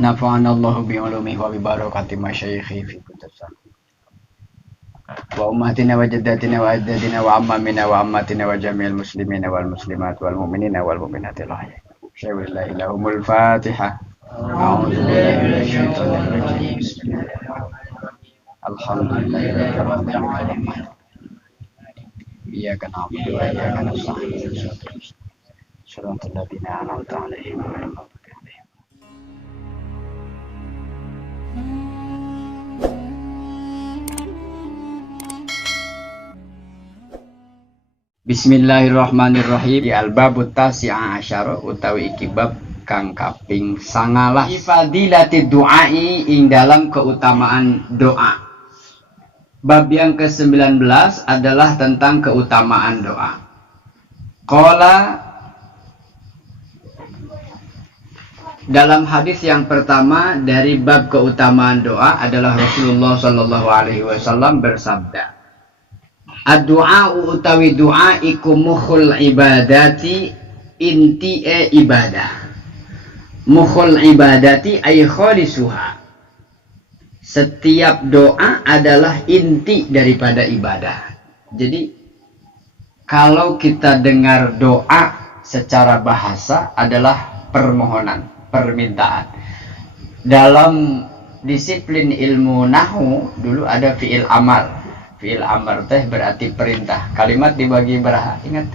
Nafa'ana Allahu bi ulumihi wa bi barakati masyayikhi fi kutusa wa ummatina wa jaddatina wa ajdadina wa ammamina wa ammatina wa jami'il muslimina wal muslimat wal mu'minina wal mu'minati lahir. Syawillah ilahumul Fatihah. A'udzu billahi minasyaitonir rajim. Bismillahirrahmanirrahim. Alhamdulillahirabbil alamin. Iyyaka na'budu wa iyyaka nasta'in. Shiratal ladzina an'amta 'alaihim ghairil maghdubi 'alaihim. Bismillahirrahmanirrahim. Al-babut tasi'a asyara utawi iki bab kang kaping 19. Fi fadilati du'ai ing dalam keutamaan doa. Bab yang ke-19 adalah tentang keutamaan doa. Qala dalam hadis yang pertama dari bab keutamaan doa adalah Rasulullah sallallahu alaihi wasallam bersabda, ad-du'a utawi doa iku mukhul ibadati, inti ibadah. Mukhul ibadati ay khalisuha. Setiap doa adalah inti daripada ibadah. Jadi kalau kita dengar doa secara bahasa adalah permohonan, permintaan. Dalam disiplin ilmu nahwu dulu ada fi'il amar. Fi'il amar teh berarti perintah. Kalimat dibagi berapa? Ingat?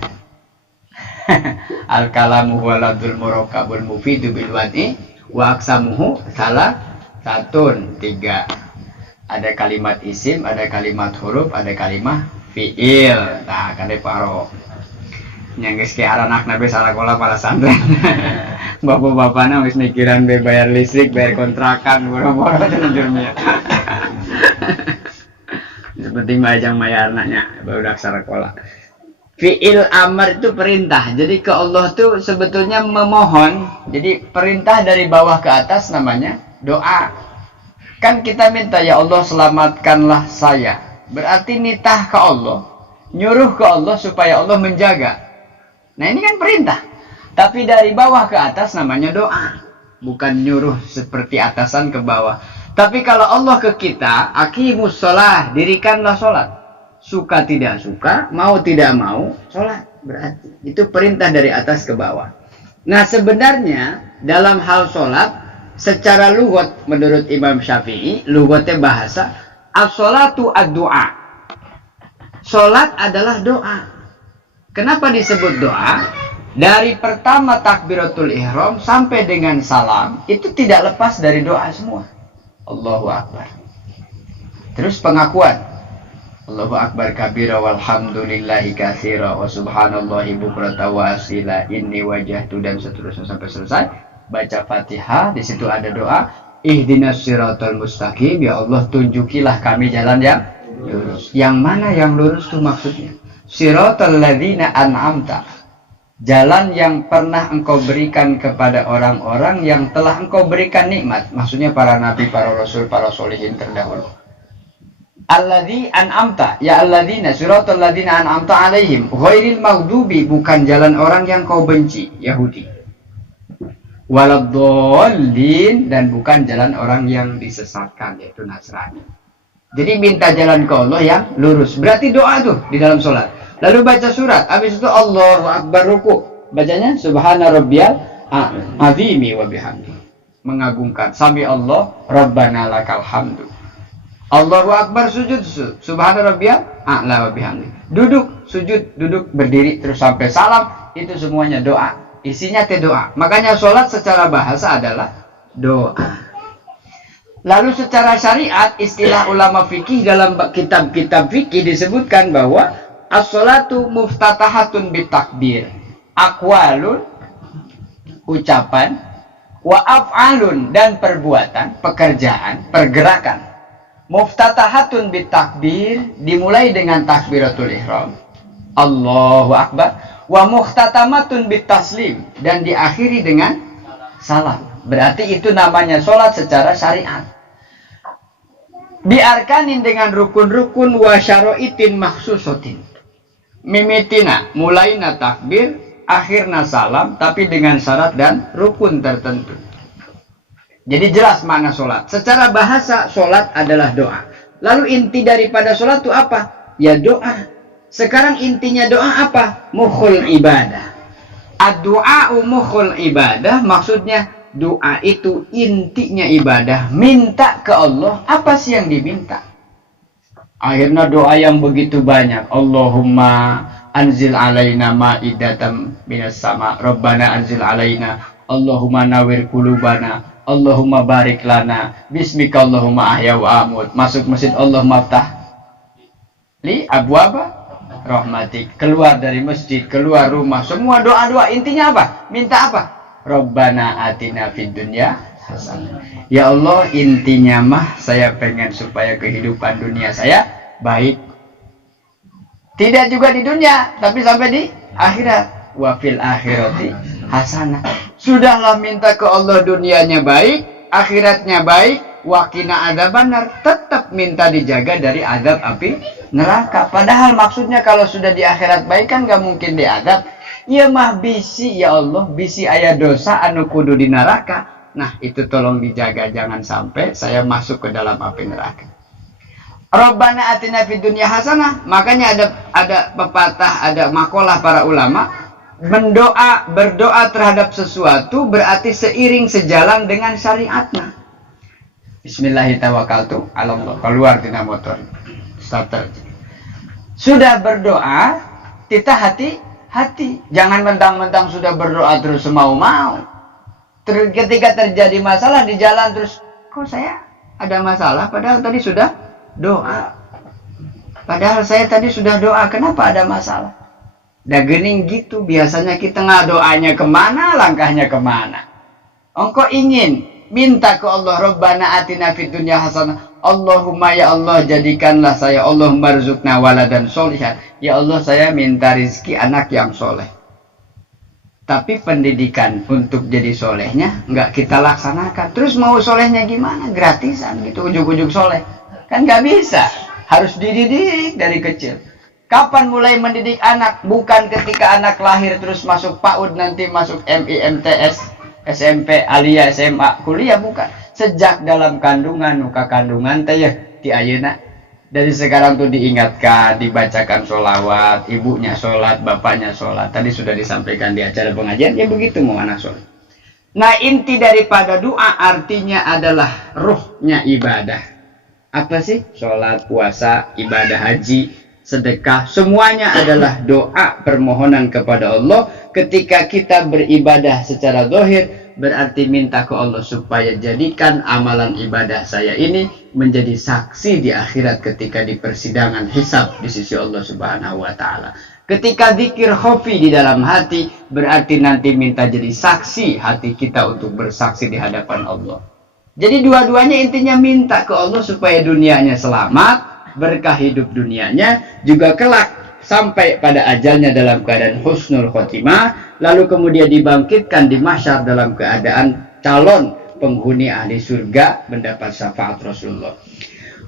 Al kalamu waladul murakkabul mufidu bil wad'i wa aksamuhu salatun, 3. Ada kalimat isim, ada kalimat huruf, ada kalimat fi'il. Nah, kade paro. Yang geus ke anak nabi salakola para santren. Bapak-bapakna wis mikiran be bayar listrik, bayar kontrakan, boro-boro jenjurnya. Seperti majang mayar anaknya baru daksara kola. Fi'il amar itu perintah. Jadi ke Allah itu sebetulnya memohon. Jadi perintah dari bawah ke atas namanya doa. Kan kita minta, ya Allah selamatkanlah saya. Berarti nitah ke Allah, nyuruh ke Allah supaya Allah menjaga. Nah ini kan perintah. Tapi dari bawah ke atas namanya doa. Bukan nyuruh seperti atasan ke bawah. Tapi kalau Allah ke kita, aqimus shalah, dirikanlah sholat. Suka tidak suka, mau tidak mau, sholat. Berarti itu perintah dari atas ke bawah. Nah sebenarnya dalam hal sholat, secara lughat menurut Imam Syafi'i, lughatnya bahasa, as-sholatu ad-du'a. Sholat adalah doa. Kenapa disebut doa? Dari pertama takbiratul ihram sampai dengan salam, itu tidak lepas dari doa semua. Allahu Akbar. Terus pengakuan. Allahu Akbar kabira walhamdulillahi katsira wa subhanallahi bukrata wa asila inni wajhtu dan seterusnya sampai selesai. Baca Fatihah, di situ ada doa, ihdinas siratal mustaqim, ya Allah tunjukilah kami jalan yang lurus. Yang mana yang lurus itu maksudnya? Siratal ladzina an'amta. Jalan yang pernah engkau berikan kepada orang-orang yang telah engkau berikan nikmat. Maksudnya para nabi, para rasul, para solihin terdahulu. Alladzi an'amta, ya alladzina, siratal ladzina an'amta alaihim, ghairil maghdubi, bukan jalan orang yang kau benci, Yahudi. Waladdallin, dan bukan jalan orang yang disesatkan, yaitu Nasrani. Jadi minta jalan ke Allah yang lurus. Berarti doa tuh di dalam sholat. Lalu baca surat, habis itu Allahu Akbar ruku. Bacanya Subhana rabbiyal azimi wa bihamdi. Mengagungkan. Sami Allah Rabbana lakal hamdu. Allahu Akbar sujud. Subhana rabbiyal a'la wa bihamdi. Duduk, sujud, duduk, berdiri terus sampai salam. Itu semuanya doa. Isinya teh doa. Makanya sholat secara bahasa adalah doa. Lalu secara syariat, istilah ulama fikih dalam kitab-kitab fikih disebutkan bahwa as-sholatu muftatahatun bitakbir. Aqwalun, ucapan, wa af'alun, dan perbuatan, pekerjaan, pergerakan. Muftatahatun bitakbir, dimulai dengan takbiratul ihram, Allahu Akbar, wa muhtatamatun bitaslim, dan diakhiri dengan salam. Berarti itu namanya sholat secara syariat. Biarkanin dengan rukun-rukun wa syara'itin makhsusatin. Mimitina, mulaina takbir, akhirna salam, tapi dengan syarat dan rukun tertentu. Jadi jelas makna sholat. Secara bahasa sholat adalah doa. Lalu inti daripada sholat itu apa? Ya doa. Sekarang intinya doa apa? Mukhul ibadah. Ad-du'a'u mukhul ibadah. Maksudnya doa itu intinya ibadah. Minta ke Allah. Apa sih yang diminta? Akhirnya doa yang begitu banyak. Allahumma anzil alaina ma'idatam minas sama. Rabbana anzil alaina. Allahumma nawir kulubana. Allahumma barik lana. Bismika Allahumma ahya wa amut. Masuk masjid Allah maftah li abwaba rahmatik. Keluar dari masjid, keluar rumah. Semua doa-doa intinya apa? Minta apa? Rabbana atina fid dunya hasanah. Ya Allah, intinya mah saya pengen supaya kehidupan dunia saya baik. Tidak juga di dunia, tapi sampai di akhirat. Wa fil akhirati hasanah. Sudahlah minta ke Allah dunianya baik, akhiratnya baik, wakina adzabannar, tetap minta dijaga dari azab api neraka. Padahal maksudnya kalau sudah di akhirat baik kan gak mungkin diadab. Ya mah bisi ya Allah, bisi aya dosa anu kudu di neraka. Nah itu tolong dijaga, jangan sampai saya masuk ke dalam api neraka. Rabbana atina fid dunya hasanah. Makanya ada pepatah, ada makalah para ulama. Berdoa terhadap sesuatu berarti seiring sejalan dengan syariatnya. Bismillahirrahmanirrahim. Allah keluar tina motor starter. Sudah berdoa kita hati-hati, jangan mentang-mentang sudah berdoa terus semau-mau. Ketika terjadi masalah di jalan terus, kok saya ada masalah padahal tadi sudah doa. Padahal saya tadi sudah doa, kenapa ada masalah? Dah gening gitu, biasanya kita nggak doanya kemana, langkahnya kemana. Engkau ingin minta ke Allah, Rabbana atina fid dunya hasanah. Allahumma ya Allah jadikanlah saya, Allahumma rizukna waladan sholihan. Ya Allah saya minta rizki anak yang soleh. Tapi pendidikan untuk jadi solehnya nggak kita laksanakan. Terus mau solehnya gimana? Gratisan gitu, ujuk-ujuk soleh. Kan nggak bisa. Harus dididik dari kecil. Kapan mulai mendidik anak? Bukan ketika anak lahir terus masuk PAUD, nanti masuk MI, MTS, SMP, alia, SMA, kuliah, bukan. Sejak dalam kandungan, muka kandungan teh ya ti ayeuna. Dari sekarang tuh diingatkan, dibacakan sholawat, ibunya sholat, bapaknya sholat. Tadi sudah disampaikan di acara pengajian, ya begitu mau anak sholat. Nah inti daripada doa artinya adalah ruhnya ibadah. Apa sih? Sholat, puasa, ibadah haji, sedekah, semuanya adalah doa permohonan kepada Allah. Ketika kita beribadah secara zahir, berarti minta ke Allah supaya jadikan amalan ibadah saya ini menjadi saksi di akhirat ketika di persidangan hisab di sisi Allah Subhanahu wa taala. Ketika zikir khafi di dalam hati, berarti nanti minta jadi saksi hati kita untuk bersaksi di hadapan Allah. Jadi dua-duanya intinya minta ke Allah supaya dunianya selamat, berkah hidup dunianya, juga kelak sampai pada ajalnya dalam keadaan husnul khotimah, lalu kemudian dibangkitkan di mahsyar dalam keadaan calon penghuni ahli surga mendapat syafaat Rasulullah.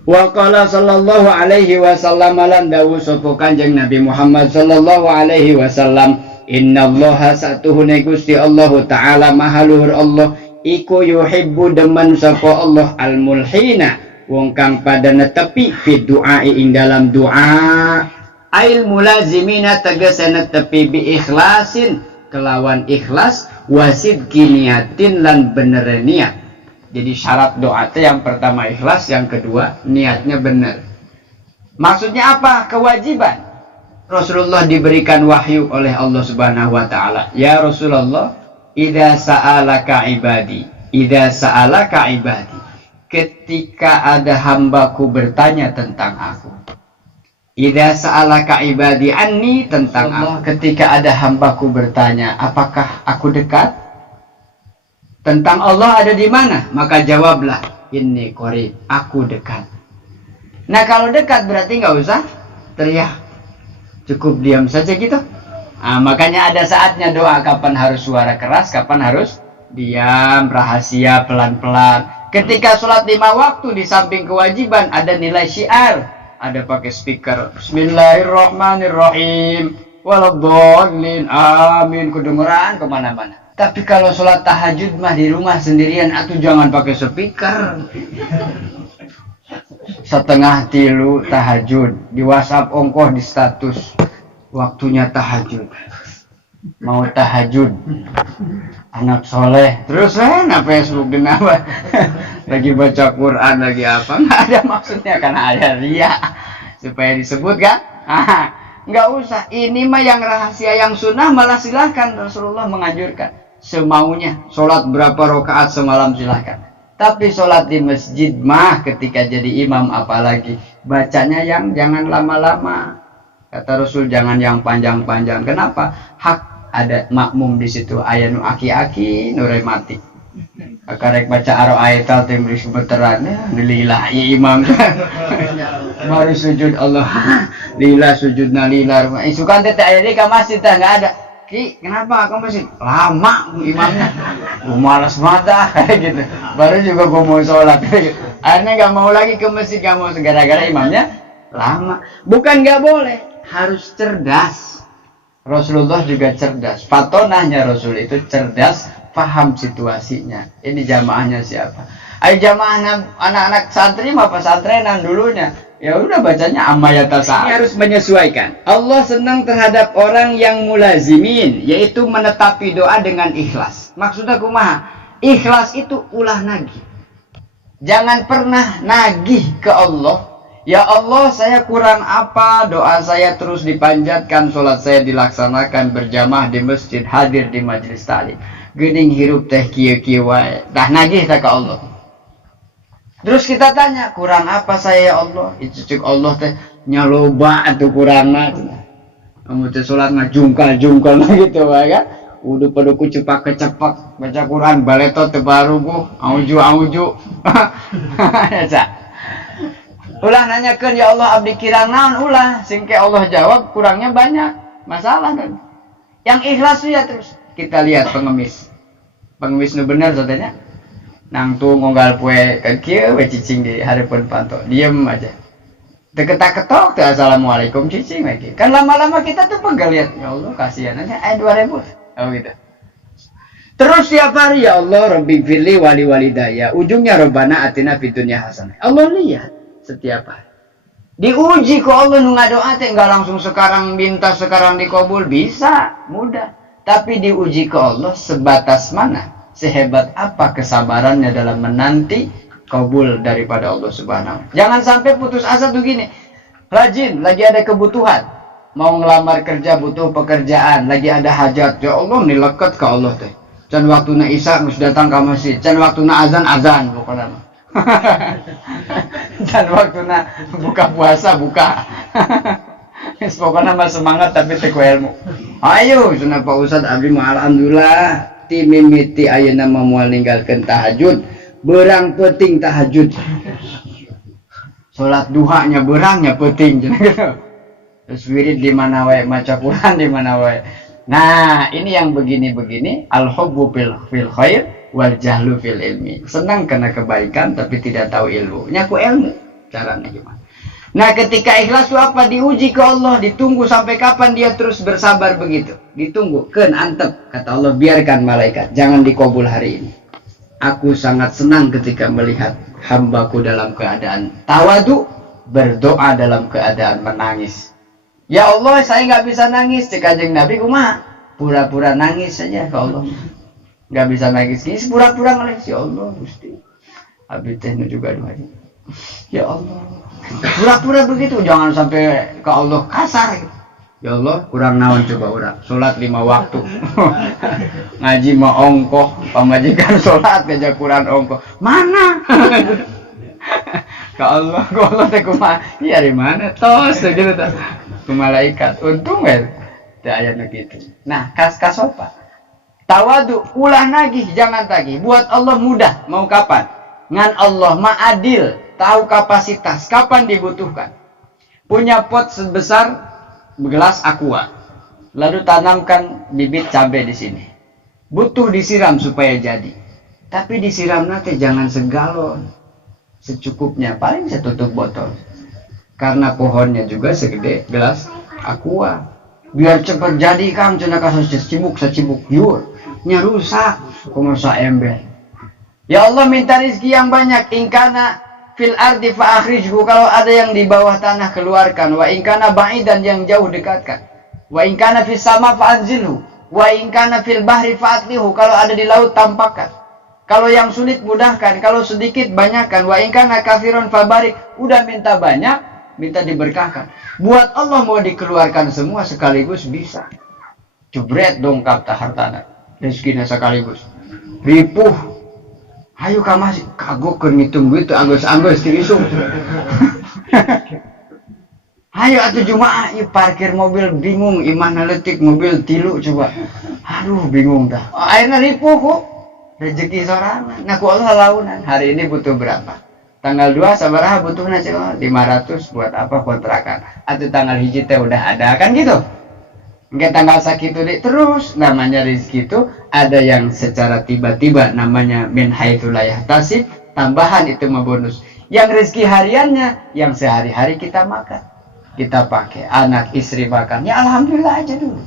Wa qala sallallahu alaihi wasallam lan dawu sapa Kanjeng Nabi Muhammad sallallahu alaihi wasallam, innallaha satuhune Gusti Allah taala mahaluhur Allah iku yuhibbu demen sapa Allah al-mulhina wong kang pada netepi fi du'ai ing dalam doa, ail mulazimina tegese netepi bi ikhlasin kelawan ikhlas, wasid kiniatin lan bener niat. Jadi syarat doa itu yang pertama ikhlas, yang kedua niatnya benar. Maksudnya apa? Kewajiban. Rasulullah diberikan wahyu oleh Allah Subhanahu wa taala. Ya Rasulullah, idza sa'alaka ibadi, ketika ada hambaku bertanya tentang aku. Idza sa'alaka ibadi anni, tentang Allah. Ketika ada hambaku bertanya, apakah aku dekat? Tentang Allah ada di mana? Maka jawablah, inni qarib, aku dekat. Nah kalau dekat berarti nggak usah teriak, cukup diam saja gitu. Nah, makanya ada saatnya doa, kapan harus suara keras, kapan harus diam, rahasia, pelan-pelan. Ketika sholat 5 waktu di samping kewajiban ada nilai syiar. Ada pakai speaker, Bismillahirrahmanirrahim, waladhdallin, amin, kedengeran kemana-mana. Tapi kalau sholat tahajud mah di rumah sendirian, atuh jangan pakai speaker. Setengah tilu tahajud, di WhatsApp ongkoh di status, waktunya tahajud. Mau tahajud, anak soleh, terus Facebook dan apa? Lagi baca Quran, lagi apa? Nggak ada maksudnya, karena ada ria supaya disebut kan? Nggak usah. Ini mah yang rahasia, yang sunnah malah silahkan. Rasulullah menganjurkan semaunya. Sholat berapa rakaat semalam silahkan. Tapi sholat di masjid mah ketika jadi imam apalagi bacanya yang jangan lama-lama. Kata Rasul jangan yang panjang-panjang. Kenapa? Hak ada makmum di situ. Aya nu aki-aki nu remati. Karek baca aro ayatal tembri sebenteran. Lillah ya imam. Baru sujud Allah. Lillah sujudna lillah. Isukan teh aya di ka masjid teh enggak ada. Ki, kenapa kamu masih lama imamnya? Gue malas mata kayak gitu. Baru juga gue mau sholat. Akhirnya gak mau lagi ke masjid, gak mau gara-gara imamnya lama. Bukan gak boleh, harus cerdas. Rasulullah juga cerdas. Fatonahnya Rasul itu cerdas, paham situasinya. Ini jamaahnya siapa? Ayo jamaahnya anak-anak santri apa pesantrenan dulunya. Ya udah bacanya ammayatasa. Ini harus menyesuaikan. Allah senang terhadap orang yang mulazimin, yaitu menetapi doa dengan ikhlas. Maksudnya kumaha? Ikhlas itu ulah nagih. Jangan pernah nagih ke Allah. Ya Allah, saya kurang apa? Doa saya terus dipanjatkan, sholat saya dilaksanakan berjamaah di masjid, hadir di majelis taklim. Geuning hirup teh kieu-kieu wae. Dah nagih teh ka Allah. Terus kita tanya, kurang apa saya ya Allah? Itu cek Allah teh nyaloba atau kurang mah. Kamu teh salat ngajungkal-jungkal gitu wae kan. Udah pada kucepak kecepak baca Quran baletot teu baruguh, auju. Ya Cak. Ulah nanyakeun ya Allah abdi kirang naon ulah, sing ke Allah jawab kurangnya banyak. Masalah kan. Yang ikhlas ya terus. Kita lihat pengemis. Pengemis nu bener katanya. Nangtung ngonggal kue kieu we cicing di hareupeun panto. Diem aja. Ketok teh assalamualaikum cicing lagi. Kan lama-lama kita tuh pegel lihat ya Allah kasihan aja 2000. Oh gitu. Terus tiap hari ya Allah Rabbi firli wali walidaya. Ujungnya Rabbana atina fid dunya hasanah. Allah lihat setiap hari. Diuji ku Allah nu ngadoa teh enggak langsung sekarang minta sekarang dikabul bisa, mudah. Tapi diuji ke Allah sebatas mana? Sehebat apa kesabarannya dalam menanti kabul daripada Allah Subhanahu. Jangan sampai putus asa tuh gini. Rajin, lagi ada kebutuhan. Mau ngelamar kerja butuh pekerjaan, lagi ada hajat. Ya Allah, ini leket ke Allah teh. Can waktuna isya harus datang ke masjid. Can waktuna azan pokoknya. Can waktuna buka puasa buka. Pokoknya mah semangat tapi teu ilmu. Ayo, cenah Pak Ustad abdi mah alhamdulillah. Mimiti ayeuna moal ninggalkeun tahajud, beurang penting tahajud. Salat duhanya beurangnya penting cenah gitu. Terus wirid di mana wae, maca Quran di mana wae. Nah, ini yang begini-begini al-hubbu fil khair wal jahlu fil ilmi. Senang karena kebaikan tapi tidak tahu ilmu. Nyaku ilmu caranya gimana? Nah, ketika ikhlas itu apa? Diuji ke Allah, ditunggu sampai kapan dia terus bersabar begitu. Ditunggu, ken antep. Kata Allah, biarkan malaikat, jangan dikabul hari ini. Aku sangat senang ketika melihat hambaku dalam keadaan tawadu, berdoa dalam keadaan menangis. Ya Allah, saya nggak bisa nangis. Cek Kanjeng Nabi, kumaha? Pura-pura nangis saja ke Allah. Nggak bisa nangis, pura-pura nangis. Ya Allah, Gusti. Abi teh juga doanya. Ya Allah. Pura-pura begitu, jangan sampai ke Allah kasar. Ya Allah, kurang naon coba urang. Salat 5 waktu. Ngaji mah ongkoh, pamajikan salat aja kurang ongkoh. Mana? Ke Allah teh kumaha? Iya di mana? Tos gitu tah. Ke malaikat. Untung we teh aya nu kitu. Nah, kasopa. Tawadu, ulah nagih, jangan tagih. Buat Allah mudah, mau kapan? Ngan Allah ma adil, tahu kapasitas, kapan dibutuhkan. Punya pot sebesar gelas aqua, lalu tanamkan bibit cabai di sini. Butuh disiram supaya jadi. Tapi disiram nanti jangan segalon, secukupnya, paling setutup botol. Karena pohonnya juga segede gelas aqua. Biar cepat jadi Kang, cenah kasus secibuk yur. nya rusak, kumaha ember. Ya Allah minta rezeki yang banyak. Ingkana fil ardi fa akhrijhu, kalau ada yang di bawah tanah keluarkan. Wa ingkana ba'idan, yang jauh dekatkan. Wa ingkana fis sama fa anzilhu. Wa ingkana fil bahri fa atlihu, kalau ada di laut tampakkan. Kalau yang sulit mudahkan, kalau sedikit banyakkan. Wa ingkana kafiron fa barik, udah minta banyak, minta diberkahkan. Buat Allah mau dikeluarkan semua sekaligus bisa. Jebret dongkap ta hartana. Rezekina sekaligus. Ripuh. Ayo kamas kagok keur ngitung duit anggus-anggus ti isuk. Ayo atuh jumaah ieu parkir mobil bingung imahna leutik mobil tilu coba. Aduh bingung dah. Ayeuna ripuh kok. Rezeki sorangan. Nah ku Allah launan. Hari ini butuh berapa? Tanggal 2 sabaraha butuhna cenah 500 buat apa kontrakan. Atuh tanggal 1 teh udah ada kan gitu. Enggak tanggal sakitu deh terus, namanya rezeki itu ada yang secara tiba-tiba namanya min haitsu la yahtasib, tambahan itu mah bonus. Yang rezeki hariannya yang sehari-hari kita makan, kita pakai, anak istri makan, ya alhamdulillah aja dulu.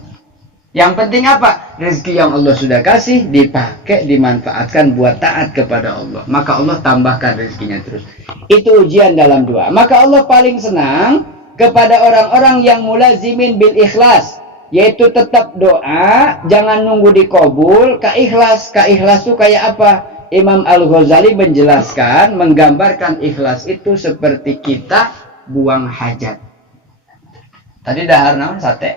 Yang penting apa? Rezeki yang Allah sudah kasih dipakai, dimanfaatkan buat taat kepada Allah. Maka Allah tambahkan rezekinya terus. Itu ujian dalam doa. Maka Allah paling senang kepada orang-orang yang mulazimin bil ikhlas, yaitu tetap doa, jangan nunggu dikabul. Keikhlas itu kayak apa? Imam Al-Ghazali menjelaskan, menggambarkan ikhlas itu seperti kita buang hajat. Tadi dahar naon sate.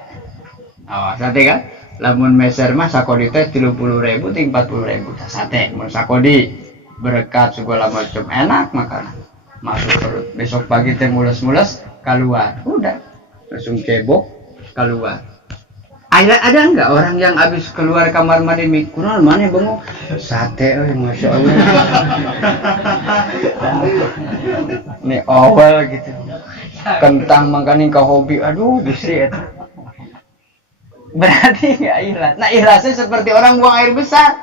Oh, sate kan? Lamun meser mah sakodi teh 30.000 ting 40.000 sate. Mun sakodi berkat segala macam enak makanan. Masuk perut. Besok pagi teh mules-mules keluar. Udah. Langsung cebok keluar. Ada enggak orang yang habis keluar kamar mandi kunaon maneh bengong sate Masya Allah. Nih awal gitu. Kentang mangkaning ka hobi. Aduh, Gusti eta. Berarti enggak ikhlas. Nah, ikhlasnya seperti orang buang air besar.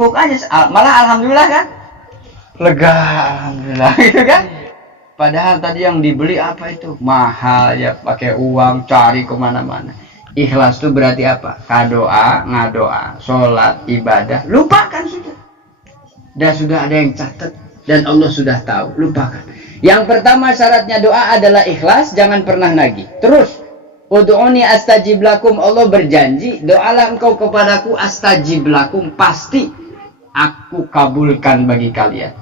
Buka aja malah alhamdulillah kan? Lega alhamdulillah gitu kan? Padahal tadi yang dibeli apa itu? Mahal ya, pakai uang, cari kemana-mana. Ikhlas itu berarti apa? Kadoa, ngadoa, sholat, ibadah, lupakan sudah. Dan sudah ada yang catat dan Allah sudah tahu, lupakan. Yang pertama syaratnya doa adalah ikhlas, jangan pernah nagih. Terus, ud'uni astajib lakum, Allah berjanji, doalah engkau kepadaku astajib lakum, pasti aku kabulkan bagi kalian.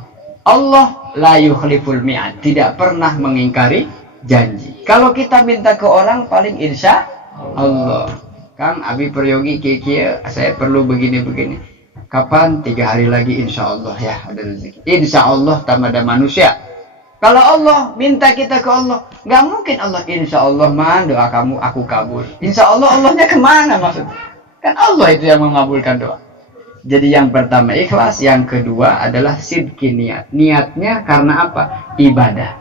Allah la yukhliful mi'ad, tidak pernah mengingkari janji. Kalau kita minta ke orang paling insya Allah, Kang Abi Peryogi kia saya perlu begini-begini. Kapan? 3 hari lagi insya Allah ya ada rezeki. Insya Allah tamada manusia. Kalau Allah minta kita ke Allah, nggak mungkin Allah insya Allah man doa kamu aku kabul. Insya Allah Allahnya kemana maksudnya? Kan Allah itu yang mengabulkan doa. Jadi yang pertama ikhlas, yang kedua adalah sidqi niat. Niatnya karena apa? Ibadah.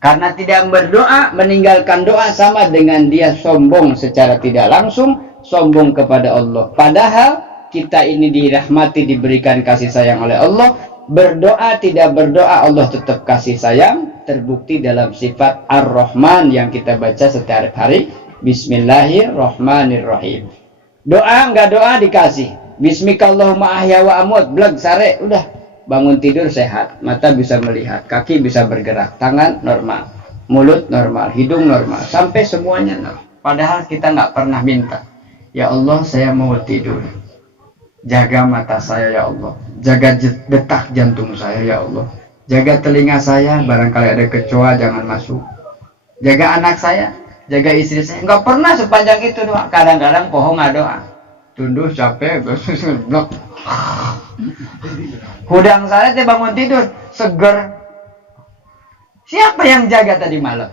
Karena tidak berdoa, meninggalkan doa sama dengan dia sombong secara tidak langsung, sombong kepada Allah. Padahal kita ini dirahmati, diberikan kasih sayang oleh Allah. Berdoa, tidak berdoa, Allah tetap kasih sayang. Terbukti dalam sifat Ar-Rahman yang kita baca setiap hari. Bismillahirrahmanirrahim. Doa, enggak doa dikasih. Bismikallahumma ahya wa amut. Bleg, sare, udah. Bangun tidur sehat, mata bisa melihat, kaki bisa bergerak, tangan normal, mulut normal, hidung normal, sampai semuanya normal. Padahal kita nggak pernah minta, ya Allah saya mau tidur, jaga mata saya ya Allah, jaga detak jantung saya ya Allah, jaga telinga saya, barangkali ada kecoa jangan masuk, jaga anak saya, jaga istri saya. Nggak pernah sepanjang itu doa. Kadang-kadang pohon nggak doa, tunduh capek, blok. Hudang saya teh bangun tidur seger. Siapa yang jaga tadi malam?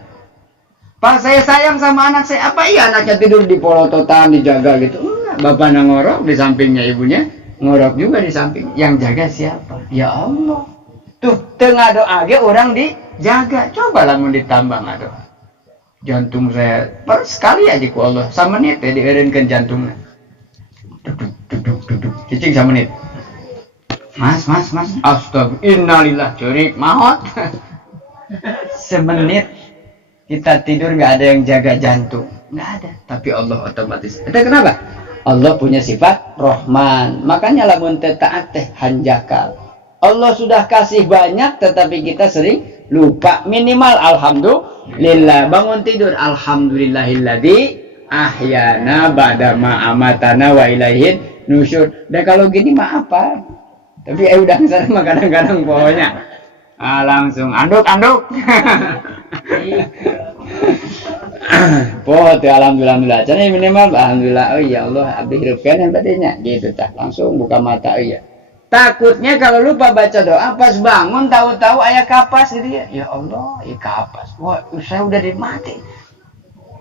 Pak saya sayang sama anak saya. Apa iya anaknya tidur di polototan dijaga gitu? Enggak. Bapak ngorok di sampingnya, ibunya ngorok juga di samping. Yang jaga siapa? Ya Allah. Tuh tengah doa ge orang dijaga. Coba lamun ditambah ngadoa. Jantung saya per sekali aja ku Allah. Samenit ya dieureunkeun jantungnya. Duduk. Cicing samenit. Mas. Astagfirullah. Innalillah. Curik mahot. Semenit kita tidur nggak ada yang jaga jantung. Nggak ada. Tapi Allah otomatis. Itu kenapa? Allah punya sifat Rahman. Makanya lamun teu taat teh hanjakal. Allah sudah kasih banyak tetapi kita sering lupa. Minimal alhamdulillah, bangun tidur alhamdulillahilladzi ahyana ba'da ma amatana wa ilaihin nusyur. Dan kalau gini mah apa? Tapi udah sana mah kadang-kadang pokoknya langsung anduk. Poh tuh alhamdulillah. Jadi minimal alhamdulillah. Oh ya Allah, abdi hirupkeun yang tadinya gitu tah. Langsung buka mata iya. Takutnya kalau lupa baca doa pas bangun tahu-tahu aya kapas gitu ya. Ya Allah, kapas. Wah, saya udah dimati.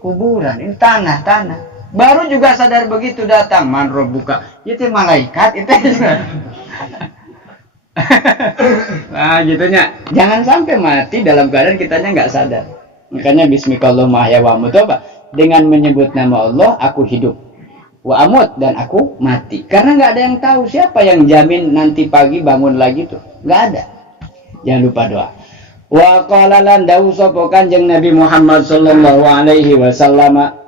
Kuburan, ini tanah. Baru juga sadar begitu datang man rabbuka. Itu malaikat itu. Nah, gitunya. Jangan sampai mati dalam keadaan kitanya nggak sadar. Makanya bismikallahumma ahya wa amut apa? Dengan menyebut nama Allah aku hidup. Wa amut dan aku mati. Karena nggak ada yang tahu siapa yang jamin nanti pagi bangun lagi tuh. Nggak ada. Jangan lupa doa. Wa qala lan dawu sapa Kanjeng Nabi Muhammad sallallahu alaihi wasallam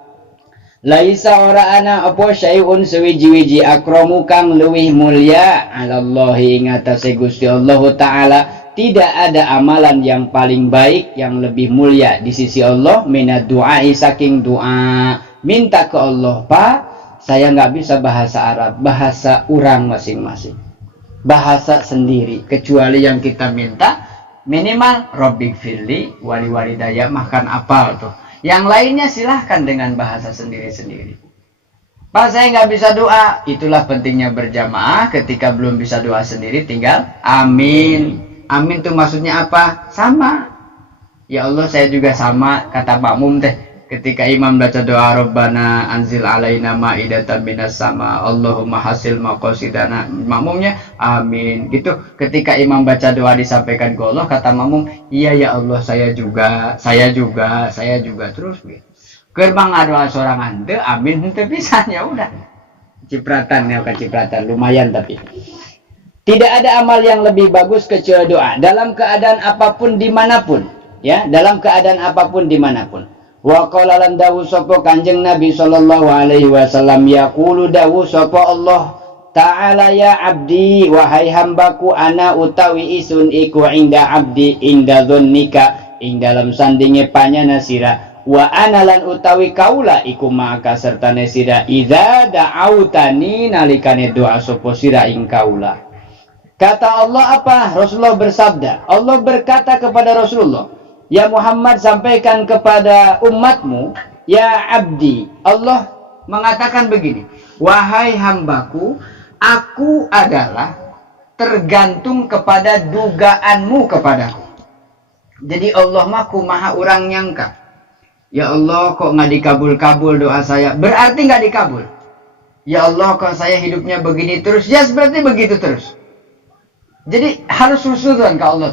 laisa ora ana apa syai'un sewiji-wiji akramu kang leuwih mulya alallahi ing atase Gusti Allah taala. Tidak ada amalan yang paling baik, yang lebih mulia di sisi Allah minad du'ai saking doa. Minta ke Allah, Pak, saya nggak bisa bahasa Arab, bahasa orang masing-masing. Bahasa sendiri, kecuali yang kita minta, minimal Rabbik firli, wali daya makan apal tuh. Yang lainnya silahkan dengan bahasa sendiri-sendiri. Pak, saya nggak bisa doa. Itulah pentingnya berjamaah. Ketika belum bisa doa sendiri, tinggal amin. Amin tuh maksudnya apa? Sama. Ya Allah, saya juga sama, kata makmum teh. Ketika imam baca doa Rabbana anzil alaina ma'idatan minas sama Allahumma hasil maqasidana, makmumnya amin. Gitu. Ketika imam baca doa disampaikan ke Allah, kata makmum, iya ya Allah, saya juga. Terus gitu. Gerbang doa sorangan teu amin teu pisan ya udah. Cipratan ya, cipratan lumayan tapi. Tidak ada amal yang lebih bagus kecuali doa dalam keadaan apapun dimanapun, ya, dalam keadaan apapun dimanapun. Wa qala lan dawu sapa Kanjeng Nabi sallallahu alaihi wasallam yaqulu dawu sapa Allah ta'ala ya abdi wahai hambaku ana utawi isun iku inda abdi inda dzannika ing dalam sandinge panyana sira wa ana lan utawi kaula iku maka sertane sira idza da'autani nalikane doa sapa sira ing kaula. Kata Allah apa? Rasulullah bersabda. Allah berkata kepada Rasulullah, ya Muhammad sampaikan kepada umatmu, ya abdi. Allah mengatakan begini, wahai hambaku, aku adalah tergantung kepada dugaanmu kepadaku. Jadi Allah mah kumaha urang nyangka. Ya Allah kok nggak dikabul-kabul doa saya? Berarti nggak dikabul. Ya Allah kok saya hidupnya begini terus? Ya seperti begitu terus. Jadi harus susudan ke Allah.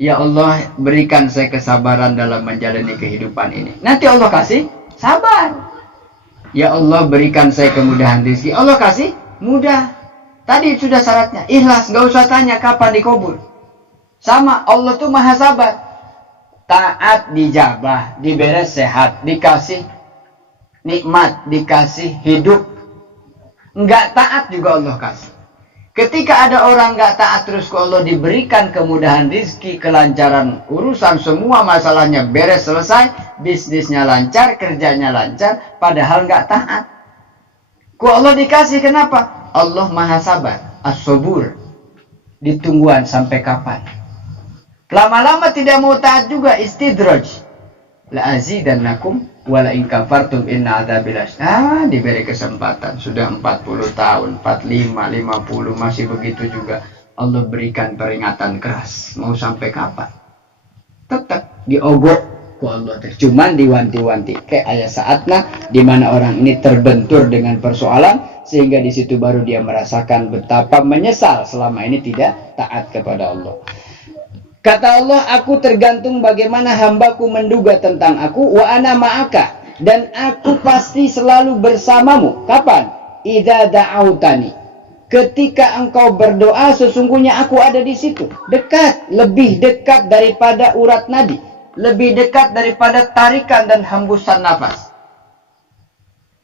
Ya Allah berikan saya kesabaran dalam menjalani kehidupan ini. Nanti Allah kasih sabar. Ya Allah berikan saya kemudahan rezeki. Allah kasih mudah. Tadi sudah syaratnya. Ikhlas, nggak usah tanya kapan dikabul. Sama Allah tuh maha sabar. Taat dijabah, diberes sehat, dikasih nikmat, dikasih hidup. Nggak taat juga Allah kasih. Ketika ada orang nggak taat terus ke Allah diberikan kemudahan rezeki, kelancaran urusan, semua masalahnya beres selesai, bisnisnya lancar, kerjanya lancar, padahal nggak taat. Ku Allah dikasih kenapa? Allah maha sabar, as-sabur, ditungguan sampai kapan? Lama-lama tidak mau taat juga, istidraj. La azidannakum wala in kafartum inna adzabil diberi kesempatan sudah 40 tahun, 45, 50 masih begitu juga. Allah berikan peringatan keras. Mau sampai kapan? Tetap diogok ku Allah. Cuman diwanti-wanti. Kayak ayat saatnya di mana orang ini terbentur dengan persoalan sehingga di situ baru dia merasakan betapa menyesal selama ini tidak taat kepada Allah. Kata Allah, aku tergantung bagaimana hambaku menduga tentang aku, wa ana ma'aka, dan aku pasti selalu bersamamu. Kapan? Idza da'autani. Ketika engkau berdoa, sesungguhnya aku ada di situ. Dekat, lebih dekat daripada urat nadi, lebih dekat daripada tarikan dan hembusan nafas.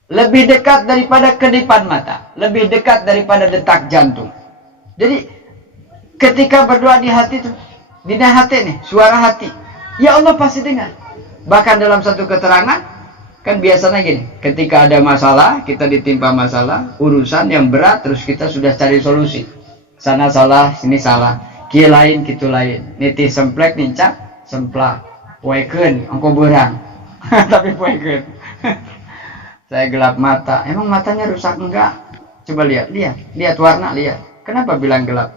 lebih dekat daripada kedipan mata, lebih dekat daripada detak jantung. Jadi ketika berdoa di hati tuh, di hati nih, suara hati, ya Allah pasti dengar. Bahkan dalam satu keterangan, kan biasanya gini, ketika ada masalah, kita ditimpa masalah, urusan yang berat, terus kita sudah cari solusi. Sana salah, sini salah, kia lain, gitu lain. Niti semplek, nincak, semplak. Poeken, engkau berang. Tapi poeken. Saya gelap mata. Emang matanya rusak enggak? Coba lihat warna, lihat. Kenapa bilang gelap?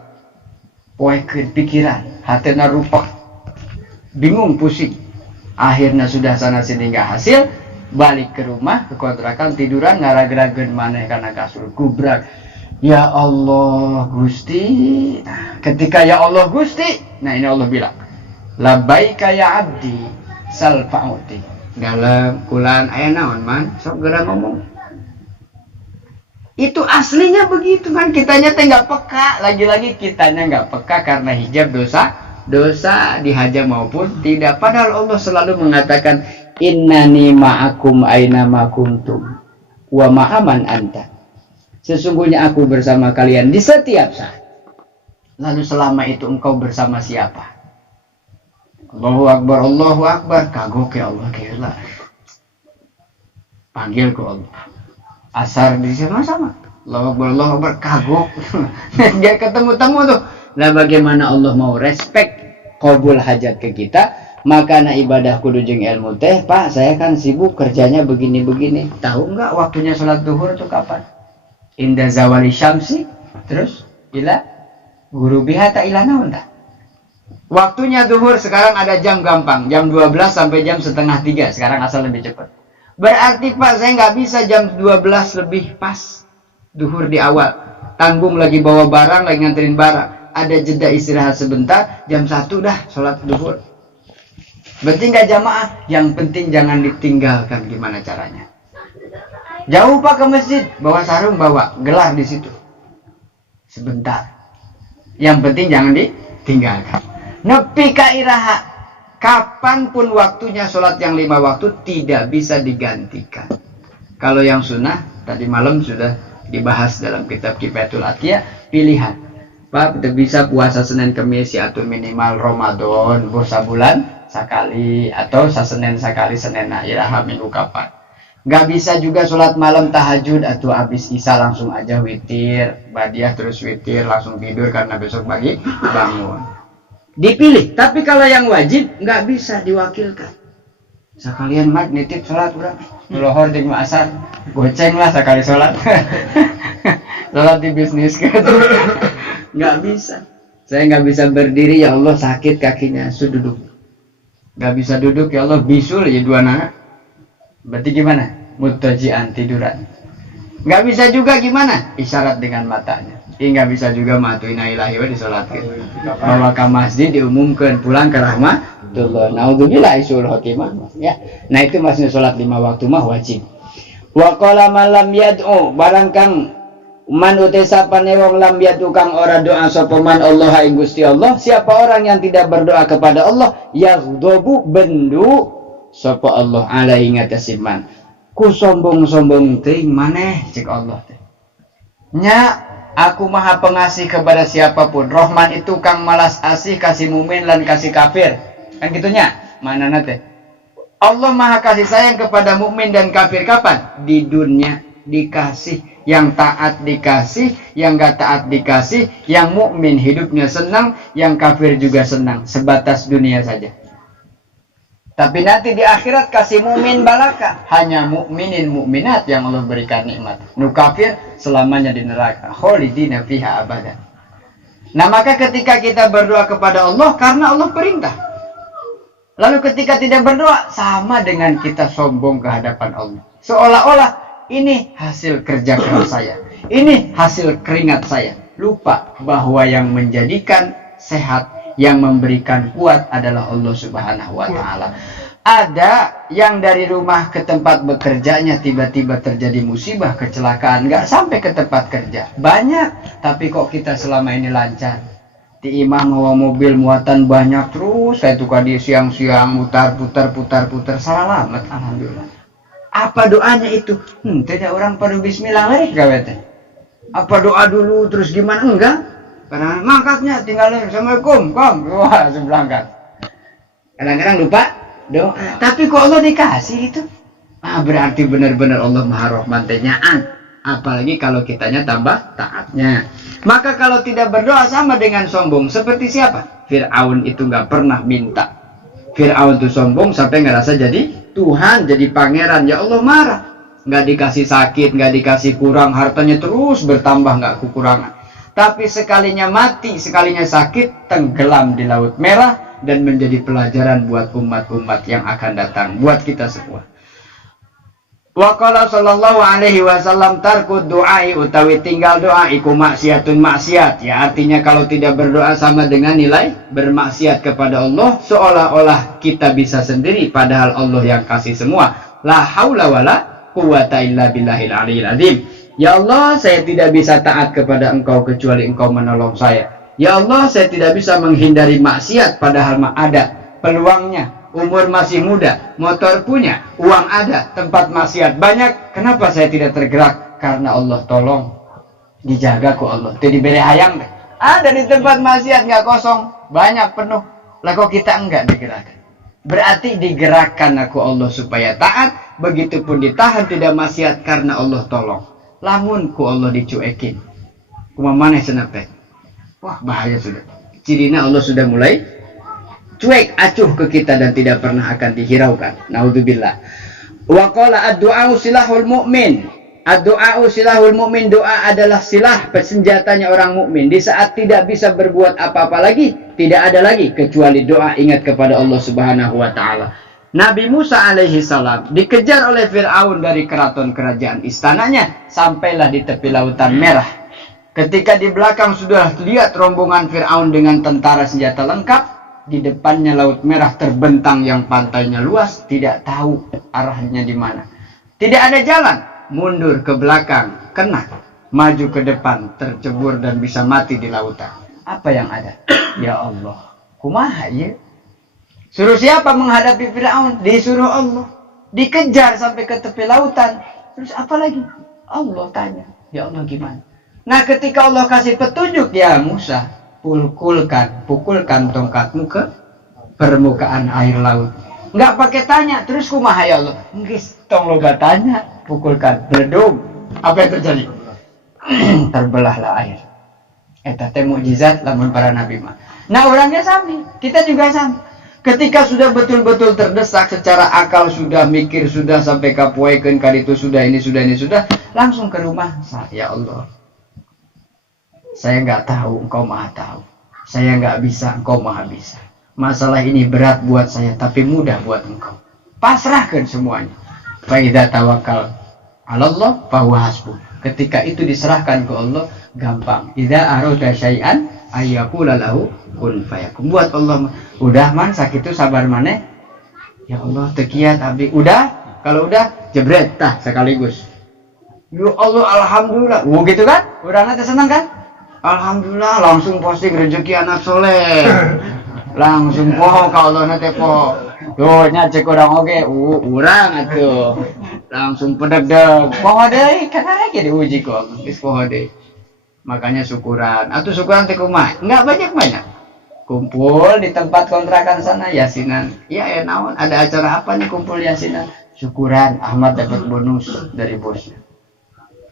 Poeken, pikiran, hatinya rupak. Bingung, pusing. Akhirnya sudah sana sini enggak hasil. Balik ke rumah, ke kontrakan, tiduran, ngarag-ragen maneh karena kasur gubrak. Ya Allah Gusti. Ketika ya Allah Gusti, nah ini Allah bilang, labbaika ya abdi sal fa'uti. Dalam kulan aya naon man, sok geura ngomong. Itu aslinya begitu kan, kitanya teh nggak peka, lagi-lagi kitanya nggak peka karena hijab dosa dihaja maupun tidak. Padahal Allah selalu mengatakan innani ma'akum aina ma kuntum wa ma'aman anta. Sesungguhnya aku bersama kalian di setiap saat. Lalu selama itu engkau bersama siapa? Allahu Akbar, kagok ya Allah, kira panggil ke Allah. Asar di sama-sama. Allahu Akbar, kagok. Dia ketemu-temu tuh. Nah bagaimana Allah mau respect qabul hajat ke kita? Makanya ibadah kudu jeung ilmu teh, Pak, saya kan sibuk kerjanya begini-begini. Tahu nggak waktunya sholat duhur itu kapan? Inda zawali syamsi, terus ila gurubiha ta ila naon tah? Waktunya duhur sekarang ada jam gampang, jam 12 sampai jam setengah 3. Sekarang asal lebih cepat. Berarti Pak, saya nggak bisa jam 12 lebih pas duhur di awal. Tanggung lagi bawa barang, lagi nganterin barang. Ada jeda istirahat sebentar, jam 1 dah sholat duhur. Berarti nggak jamaah, yang penting jangan ditinggalkan. Gimana caranya? Jauh Pak ke masjid, bawa sarung, bawa gelar di situ. Sebentar. Yang penting jangan ditinggalkan. Nepi kairaha, kapanpun waktunya sholat yang 5 waktu tidak bisa digantikan. Kalau yang sunnah, tadi malam sudah dibahas dalam kitab Kifayatul Atqiyah, pilihan. Pak, tidak bisa puasa Senin Kemis atau minimal Ramadan, puasa bulan sekali, atau Senin sekali, Senin iraha minggu kapan. Gak bisa juga sholat malam tahajud atau habis isya langsung aja witir, badiah terus witir, langsung tidur karena besok pagi bangun. Dipilih, tapi kalau yang wajib nggak bisa diwakilkan. Sekalian mat nitip sholat urang, lohor jeung asar, goceng lah sekali sholat. Sholat di bisnis gitu, nggak bisa. Saya nggak bisa berdiri, ya Allah sakit kakinya, duduk. Nggak bisa duduk, ya Allah bisul ya dua nana. Berarti gimana? Mutajian tiduran. Nggak bisa juga gimana? Isyarat dengan matanya. Nggak bisa juga matuina ilahi wa disolatkeun. Bawa ke masjid diumumkan pulang ke rahmatullah. Naudzubillah isul khotimah. Ya. Nah itu maksudnya sholat 5 waktu mah wajib. Wa qala man lam yad'u barang kang man utesa panewong lam yad'u kang ora doa sapa man Allah ing Gusti Allah. Siapa orang yang tidak berdoa kepada Allah, yaghdabu bendu sapa Allah alaihi ngatasiman. Ku sombong-sombong teuing maneh cek Allah teh. Nya aku maha pengasih kepada siapapun. Rahman itu kang malas asih kasih mumin lan kasih kafir. Kan gitunya. Mana nate? Allah maha kasih sayang kepada mukmin dan kafir kapan? Di dunia dikasih, yang taat dikasih, yang gak taat dikasih, yang mukmin hidupnya senang, yang kafir juga senang. Sebatas dunia saja. Tapi nanti di akhirat kasih mukmin balaka. Hanya mukminin mukminat yang Allah berikan nikmat. Nu kafir selamanya di neraka. Kholidina fiha abadan. Nah maka ketika kita berdoa kepada Allah karena Allah perintah. Lalu ketika tidak berdoa sama dengan kita sombong ke hadapan Allah. Seolah-olah ini hasil kerja keras saya. Ini hasil keringat saya. Lupa bahwa yang menjadikan sehat, yang memberikan kuat adalah Allah Subhanahu wa Ta'ala. Ada yang dari rumah ke tempat bekerjanya tiba-tiba terjadi musibah, kecelakaan, nggak sampai ke tempat kerja. Banyak, tapi kok kita selama ini lancar. Di imam bawa mobil muatan banyak terus, saya tukar di siang-siang, putar, selamat, alhamdulillah. Apa doanya itu? Tidak orang pada bismillah lagi kawetnya. Apa doa dulu terus gimana? Enggak. Karena mangkatnya tinggalin Assalamualaikum, kom. Wah, langsung berangkat. Kadang-kadang lupa doa. Tapi kok Allah dikasih itu? Berarti benar-benar Allah Maha Rahman tenyaan. Apalagi kalau kitanya tambah taatnya. Maka kalau tidak berdoa sama dengan sombong. Seperti siapa? Fir'aun itu nggak pernah minta. Fir'aun itu sombong sampai ngerasa jadi Tuhan, jadi pangeran. Ya Allah marah. Nggak dikasih sakit, nggak dikasih kurang. Hartanya terus bertambah, nggak kekurangan. Tapi sekalinya mati, sekalinya sakit, tenggelam di Laut Merah. Dan menjadi pelajaran buat umat-umat yang akan datang. Buat kita semua. Wa qala sallallahu alaihi wasallam tarku du'ai utawi tinggal doa iku maksiatun maksiat. Ya artinya kalau tidak berdoa sama dengan nilai bermaksiat kepada Allah, seolah-olah kita bisa sendiri padahal Allah yang kasih semua. La haula wala quwata illa billahil aliyil azim. Ya Allah, saya tidak bisa taat kepada Engkau kecuali Engkau menolong saya. Ya Allah, saya tidak bisa menghindari maksiat padahal ada peluangnya. Umur masih muda, motor punya, uang ada, tempat maksiat banyak. Kenapa saya tidak tergerak? Karena Allah tolong, dijaga ku Allah. Itu diberi hayang deh. Ada di tempat maksiat nggak kosong, banyak penuh. Lah kok kita enggak digerakkan? Berarti digerakkan aku Allah supaya taat. Begitupun ditahan tidak maksiat karena Allah tolong. Lamun ku Allah dicuekin, kumamane senepet. Wah bahaya sudah. Cirina Allah sudah mulai cuek acuh ke kita dan tidak pernah akan dihiraukan. Naudzubillah. Wa qala ad-du'a silahul mu'min. Ad-du'a silahul mu'min, doa adalah silah, senjatanya orang mukmin. Di saat tidak bisa berbuat apa-apa lagi, tidak ada lagi kecuali doa, ingat kepada Allah Subhanahu wa taala. Nabi Musa alaihi salam dikejar oleh Fir'aun dari keraton kerajaan istananya, sampailah di tepi lautan merah. Ketika di belakang sudah lihat rombongan Fir'aun dengan tentara senjata lengkap, di depannya Laut Merah terbentang yang pantainya luas, tidak tahu arahnya di mana. Tidak ada jalan, mundur ke belakang, kena, maju ke depan, tercebur dan bisa mati di lautan. Apa yang ada? Ya Allah, kumaha ya? Suruh siapa menghadapi Fir'aun? Disuruh Allah. Dikejar sampai ke tepi lautan. Terus apa lagi? Allah tanya, ya Allah gimana? Nah ketika Allah kasih petunjuk, ya Musa, pukulkan tongkatmu ke permukaan air laut. Nggak pakai tanya, terus kumaha ya Allah? Nggis, tong loba tanya, pukulkan, beledung. Apa yang terjadi? Terbelahlah air. Eta teh mukjizat lamun para nabi mah. Nah orangnya sami, kita juga sama. Ketika sudah betul-betul terdesak secara akal, sudah mikir, sudah sampai kapoekeun kaditu sudah ini sudah, langsung ke rumah. Ya Allah, saya nggak tahu, Engkau Maha tahu. Saya nggak bisa, Engkau Maha bisa. Masalah ini berat buat saya, tapi mudah buat Engkau. Pasrahkan semuanya. Fa idza tawakkal 'ala Allah fa huwa hasbuh. Ketika itu diserahkan ke Allah, gampang. Idza arada syai'an ayyaqula lahu kun fayakun. Buat Allah, udah man sakitu sabar maneh. Ya Allah, tekiat abdi. Udah, kalau udah jebret tah sekaligus. Ya Allah, alhamdulillah. Gitu kan? Urangna teh seneng kan? Alhamdulillah, langsung posting rezeki anak soleh. Langsung poho ka Allah na teh poho. Tuh nya cek urang oge, urang atuh. Langsung pedeg-deg. Poho deui, kan aya diuji ku Allah. Geus poho deui. Makanya syukuran. Atuh syukuran teh kumaha? Enggak banyak-banyak. Kumpul di tempat kontrakan sana yasinan. Ya naon, ada acara apa nih kumpul yasinan? Syukuran, Ahmad dapat bonus dari bosnya.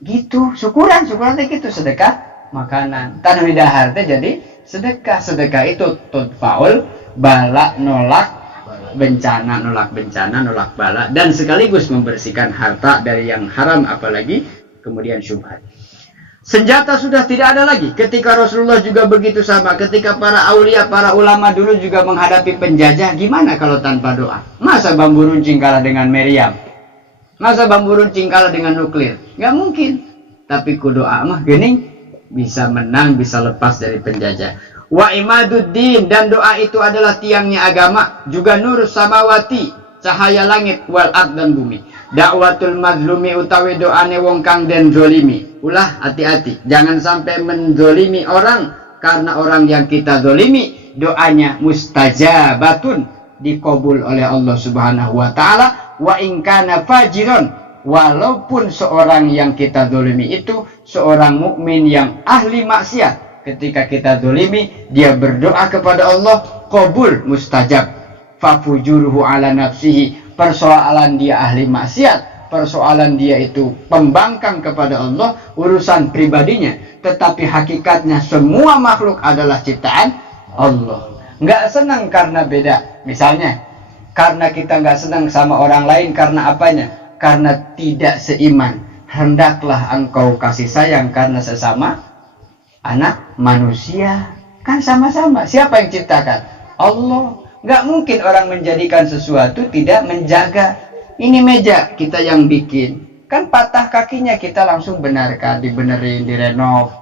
Gitu, syukuran teh gitu, sedekah makanan. Tanah dahar teh jadi sedekah. Sedekah itu tudfaul bala, nolak bencana, nolak bala, dan sekaligus membersihkan harta dari yang haram, apalagi kemudian syubhat. Senjata sudah tidak ada lagi. Ketika Rasulullah juga begitu sama. Ketika para aulia, para ulama dulu juga menghadapi penjajah, gimana kalau tanpa doa? Masa bambu runcing kalah dengan meriam? Masa bambu runcing kalah dengan nuklir? Nggak mungkin. Tapi ku doa mah gening, bisa menang, bisa lepas dari penjajah. Wa imaduddin, dan doa itu adalah tiangnya agama, juga nur samawati, cahaya langit, wal ard, dan bumi. Dakwatul mazlumi utawi doane wong kang den zolimi. Ulah hati-hati, jangan sampai menzolimi orang, karena orang yang kita zolimi doanya mustajabatun, dikabul oleh Allah Subhanahu wa taala. wa in kana fajiron, walaupun seorang yang kita zalimi itu seorang mukmin yang ahli maksiat, ketika kita zalimi dia berdoa kepada Allah, qabul mustajab. Fafujuruhu ala nafsihi, persoalan dia ahli maksiat, persoalan dia itu pembangkang kepada Allah, urusan pribadinya, tetapi hakikatnya semua makhluk adalah ciptaan Allah. Nggak senang karena beda, misalnya karena kita nggak senang sama orang lain, karena apanya? Karena tidak seiman. Hendaklah engkau kasih sayang karena sesama anak manusia, kan sama-sama. Siapa yang ciptakan? Allah. Nggak mungkin orang menjadikan sesuatu tidak menjaga. Ini meja kita yang bikin, kan patah kakinya kita langsung benarkan, dibenerin, direnov,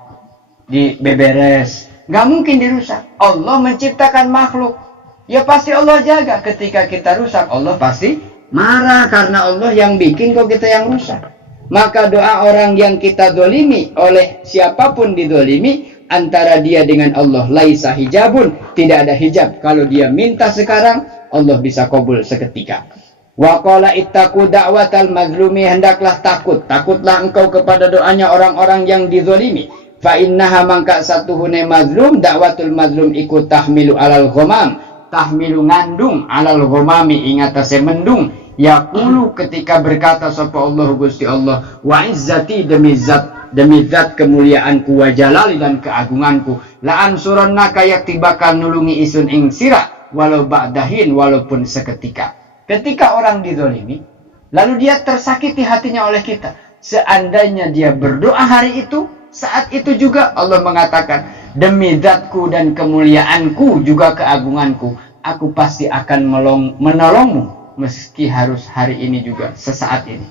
dibeberes. Nggak mungkin dirusak. Allah menciptakan makhluk, ya pasti Allah jaga. Ketika kita rusak, Allah pasti marah karena Allah yang bikin, kok kita yang rusak. Maka doa orang yang kita dolimi oleh siapapun didolimi, antara dia dengan Allah laisa hijabun, tidak ada hijab. Kalau dia minta sekarang, Allah bisa kabul seketika. Wa qala ittaqu da'watal mazlumi, hendaklah takutlah engkau kepada doanya orang-orang yang dizalimi. Fa innaha mangka satuhune mazlum, da'watul mazlum ikut tahmilu alal ghamam, tahmilu ngandung alal ghamami, ingatase mendung. Yaqulu, ketika berkata sapa Allah Gusti Allah, wa izzati, demi zat kemuliaanku, wa jalali, dan keagunganku, la ansurannaka, yakti bakal nulungi isun ing sira, walau ba'dahin, walaupun seketika. Ketika orang dizalimi, lalu dia tersakiti hatinya oleh kita, seandainya dia berdoa hari itu, saat itu juga Allah mengatakan, demi zatku dan kemuliaanku juga keagunganku, aku pasti akan menolongmu, meski harus hari ini juga, sesaat ini.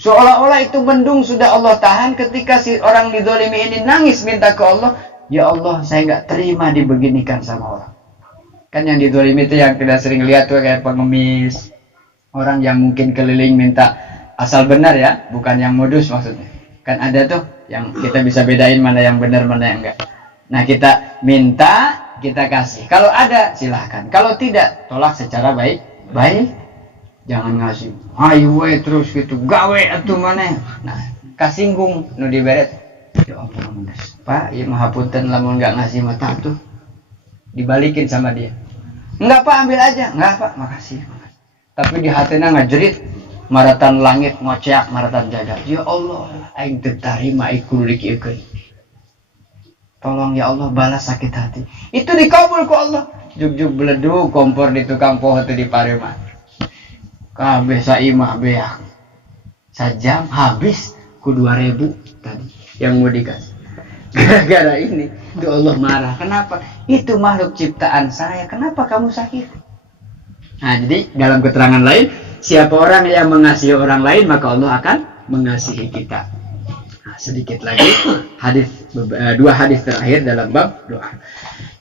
Seolah-olah itu mendung sudah Allah tahan. Ketika si orang dizalimi ini nangis minta ke Allah, ya Allah, saya nggak terima dibeginikan sama orang. Kan yang dizalimi itu yang kita sering lihat tuh kayak pengemis, orang yang mungkin keliling minta asal benar ya, bukan yang modus maksudnya. Kan ada tuh yang kita bisa bedain mana yang benar mana yang enggak. Nah, kita minta, kita kasih. Kalau ada silahkan, kalau tidak tolak secara baik. Jangan ngasih, ayo terus gitu, gawe atuh mana. Nah, kasinggung nu diberet. Ya Allah, Pak, ya mahapunten lamun nggak ngasih mata tuh. Dibalikin sama dia. Enggak Pak, ambil aja. Enggak Pak, makasih. Tapi di hatinya ngajerit, maratan langit ngoceak, maratan jagat. Ya Allah, aing teu tarima ikulik ikeun. Tolong ya Allah, balas sakit hati. Itu dikabul ku Allah. Jug-jug beledug kompor di tukang poho teh di Pareman. Kabeh saimah beak. Sajam habis ku 2000 tadi yang mau dikasih. Gara-gara ini itu Allah marah. Kenapa? Itu makhluk ciptaan saya. Kenapa kamu sakit? Nah, jadi dalam keterangan lain, siapa orang yang mengasihi orang lain, maka Allah akan mengasihi kita. Nah, sedikit lagi dua hadis terakhir dalam bab doa.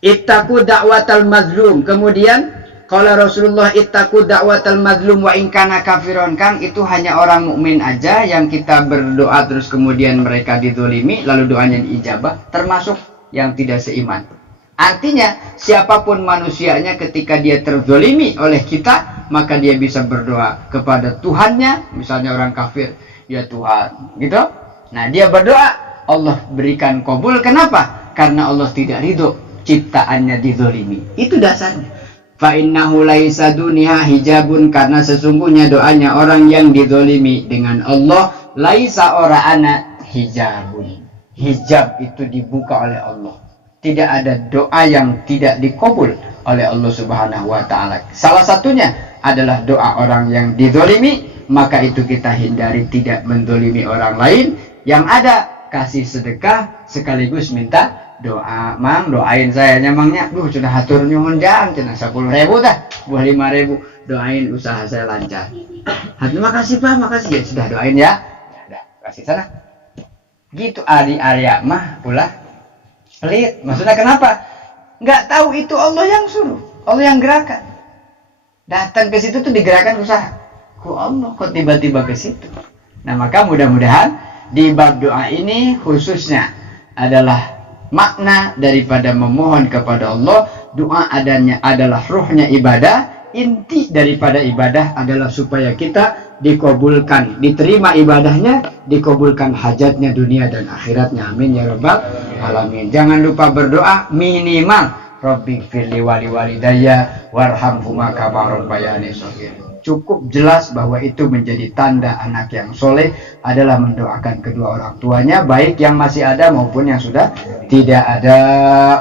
Ittaqu da'watal mazlum. Kemudian kalau Rasulullah, ittaqu da'watal mazlum wa in kana kafiron, kan itu hanya orang mukmin aja yang kita berdoa terus kemudian mereka dizalimi lalu doanya diijabah, termasuk yang tidak seiman. Artinya siapapun manusianya ketika dia terzalimi oleh kita, maka dia bisa berdoa kepada Tuhannya, misalnya orang kafir, ya Tuhan, gitu. Nah, dia berdoa, Allah berikan kabul. Kenapa? Karena Allah tidak ridho ciptaannya dizalimi. Itu dasarnya. Fa innahu laisa duniha hijabun, karena sesungguhnya doanya orang yang dizalimi dengan Allah laisa ora ana hijabun. Hijab itu dibuka oleh Allah. Tidak ada doa yang tidak dikabul oleh Allah Subhanahu wa taala. Salah satunya adalah doa orang yang dizalimi, maka itu kita hindari tidak menzalimi orang lain. Yang ada kasih sedekah sekaligus minta doa. Mang, doain saya nyamangnya. Sudah hatur nyuhun jang, cenah 10.000 dah, buah 5.000. Doain usaha saya lancar. Terima kasih Pak, makasih ya, sudah doain ya. Udah, kasih sana. Gitu Arya mah ulah pelit. Maksudnya kenapa? Nggak tahu itu Allah yang suruh, Allah yang gerakan. Datang ke situ tuh digerakkan usaha. Kok Allah kok tiba-tiba ke situ? Nah, maka mudah-mudahan di bab doa ini khususnya adalah makna daripada memohon kepada Allah. Doa adanya adalah ruhnya ibadah. inti daripada ibadah adalah supaya kita dikabulkan, diterima ibadahnya, dikabulkan hajatnya dunia dan akhiratnya. Amin ya rabbal alamin. Jangan lupa berdoa minimal Rabbi firli wali walidayya warhamhuma kama rabbayani shaghira. Cukup jelas bahwa itu menjadi tanda anak yang soleh adalah mendoakan kedua orang tuanya, baik yang masih ada maupun yang sudah tidak ada.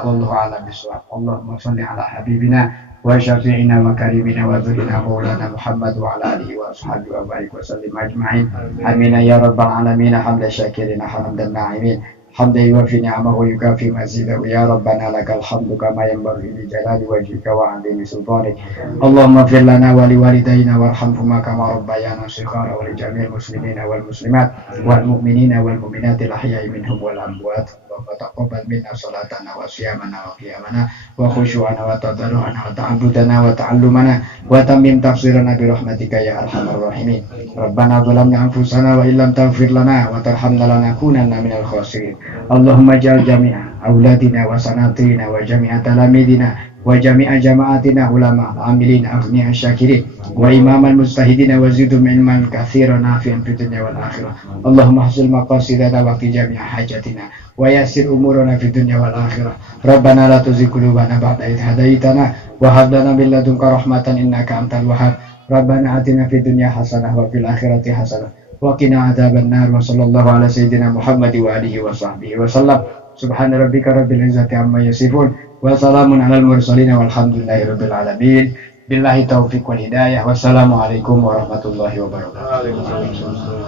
Wallahu a'lam bishawab. Allahumma shalli ala habibina wa syafi'ina wa karimina wa dzurina maulana Muhammad wa ala alihi wa ashabihi wa barik wa sallim ajma'in. Amin ya rabbal alamin. Hamdan syakirin hamdan na'imin. حمدا يوافي نعمه ويكافي مزيده يا ربنا لك الحمد كما ينبغي لجلال وجهك وعظيم سلطانك. اللهم اغفر لنا ولوالدينا وارحمهما كما ربيانا صغارا ولجميع المسلمين والمسلمات والمؤمنين والمؤمنات الاحياء منهم والاموات. وتقبل منا صلاتنا وصيامنا وقيامنا وخشوعنا وتضرعنا وتعبدنا وتعلمنا وتمم تفسيرنا برحمتك يا ارحم الراحمين. ربنا ظلمنا انفسنا وان لم تغفر لنا وترحمنا لنكونن من الخاسرين. اللهم اجعل جميع اولادنا وسناتنا وجميع تلاميذنا وجميع جماعتنا علماء عاملين اغنياء شاكرين وامام المجتهدين وزدهم علما كثيرا نافعا في الدنيا والاخره. اللهم احصل مقاصدنا وقت جميع حاجاتنا ويسر امورنا في الدنيا والاخره. ربنا لا تزغ قلوبنا بعد إذ هديتنا وهب لنا من لدنك رحمه انك انت الوهاب. ربنا آتنا في الدنيا حسنه وفي الاخره حسنه وقنا عذاب النار. وصلى الله على سيدنا محمد وآله وصحبه وسلم. سبحان ربك رب العزة عما يصفون وسلام على المرسلين والحمد لله رب العالمين. بالله التوفيق والهداية. والسلام عليكم ورحمة الله وبركاته.